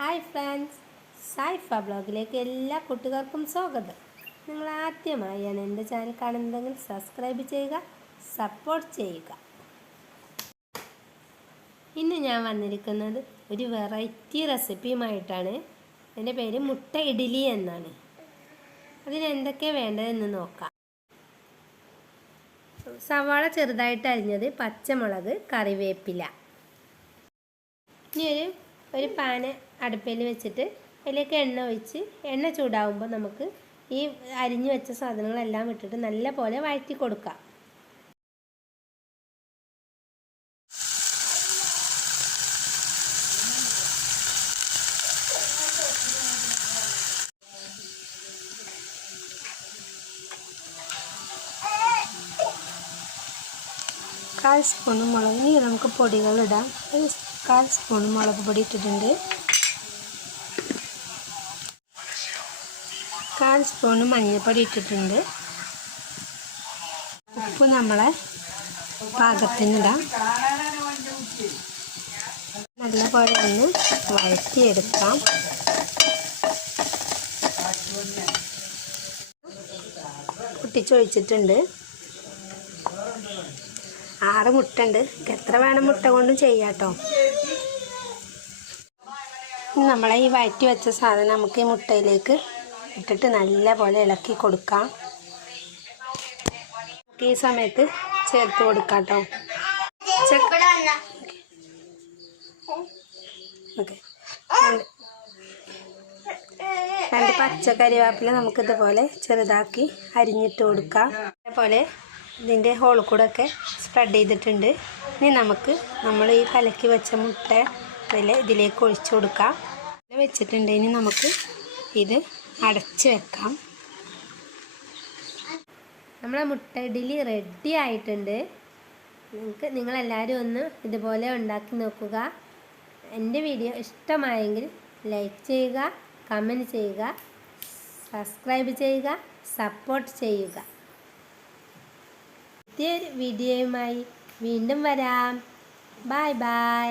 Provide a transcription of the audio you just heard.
Hi friends, saifavlogsലേക്ക് എല്ലാ കൂട്ടുകാർക്കും സ്വാഗതം. നിങ്ങൾ ആദ്യമായാണ് എൻ്റെ ചാനൽ കാണുന്നതെങ്കിൽ സബ്സ്ക്രൈബ് ചെയ്യുക, സപ്പോർട്ട് ചെയ്യുക. ഇന്ന് ഞാൻ വന്നിരിക്കുന്നത് ഒരു വെറൈറ്റി റെസിപ്പിയുമായിട്ടാണ്. എൻ്റെ പേര് മുട്ട ഇഡ്ഡലി എന്നാണ്. അതിനെന്തൊക്കെ വേണ്ടതെന്ന് നോക്കാം. സവാള ചെറുതായിട്ട് അരിഞ്ഞത്, പച്ചമുളക്, കറിവേപ്പില. ഇനി ഒരു പാന് അടുപ്പിൽ വെച്ചിട്ട് അതിലേക്ക് എണ്ണ ഒഴിച്ച് എണ്ണ ചൂടാവുമ്പോൾ നമുക്ക് ഈ അരിഞ്ഞു വെച്ച സാധനങ്ങളെല്ലാം ഇട്ടിട്ട് നല്ല പോലെ വഴറ്റി കൊടുക്കാം. കാൽ സ്പൂൺ മുളക്, ഇനി നമുക്ക് പൊടികളിടാം. കാൽ സ്പൂൺ മുളക് പൊടി ഇട്ടിട്ടുണ്ട്. കാൽ സ്പൂൺ മഞ്ഞൾപ്പൊടി ഇട്ടിട്ടുണ്ട്. ഉപ്പ് നമ്മളെ പാകത്തിനിടാം. നല്ലപോലെ ഒന്ന് വഴറ്റിയെടുക്കാം. പൊട്ടിച്ചൊഴിച്ചിട്ടുണ്ട്. 6 മുട്ട ഉണ്ട്. എത്ര വേണം മുട്ട കൊണ്ടും ചെയ്യാട്ടോ. നമ്മളെ ഈ വഴറ്റി വെച്ച സാധനം നമുക്ക് ഈ മുട്ടയിലേക്ക് ഇട്ടിട്ട് നല്ല പോലെ ഇളക്കി കൊടുക്കാം. ഈ സമയത്ത് ചേർത്ത് കൊടുക്കാം കേട്ടോ. ഓക്കെ, 2 പച്ചക്കറിവേപ്പില നമുക്കിതുപോലെ ചെറുതാക്കി അരിഞ്ഞിട്ട് കൊടുക്കാം. അതേപോലെ ഇതിൻ്റെ ഹോൾ കൂടെ ഒക്കെ സ്പ്രെഡ് ചെയ്തിട്ടുണ്ട്. ഇനി നമ്മൾ ഈ കലക്കി വെച്ച മുട്ട ഇതിലേക്ക് ഒഴിച്ചു കൊടുക്കാം. വെച്ചിട്ടുണ്ട്. ഇനി നമുക്ക് ഇത് അടച്ച് വെക്കാം. നമ്മളെ മുട്ട ഇഡ്ഡലി റെഡി ആയിട്ടുണ്ട്. നിങ്ങളെല്ലാവരും ഒന്ന് ഇതുപോലെ ഉണ്ടാക്കി നോക്കുക. എൻ്റെ വീഡിയോ ഇഷ്ടമായെങ്കിൽ ലൈക്ക് ചെയ്യുക, കമൻറ്റ് ചെയ്യുക, സബ്സ്ക്രൈബ് ചെയ്യുക, സപ്പോർട്ട് ചെയ്യുക. പുതിയൊരു വീഡിയോയുമായി വീണ്ടും വരാം. Bye bye.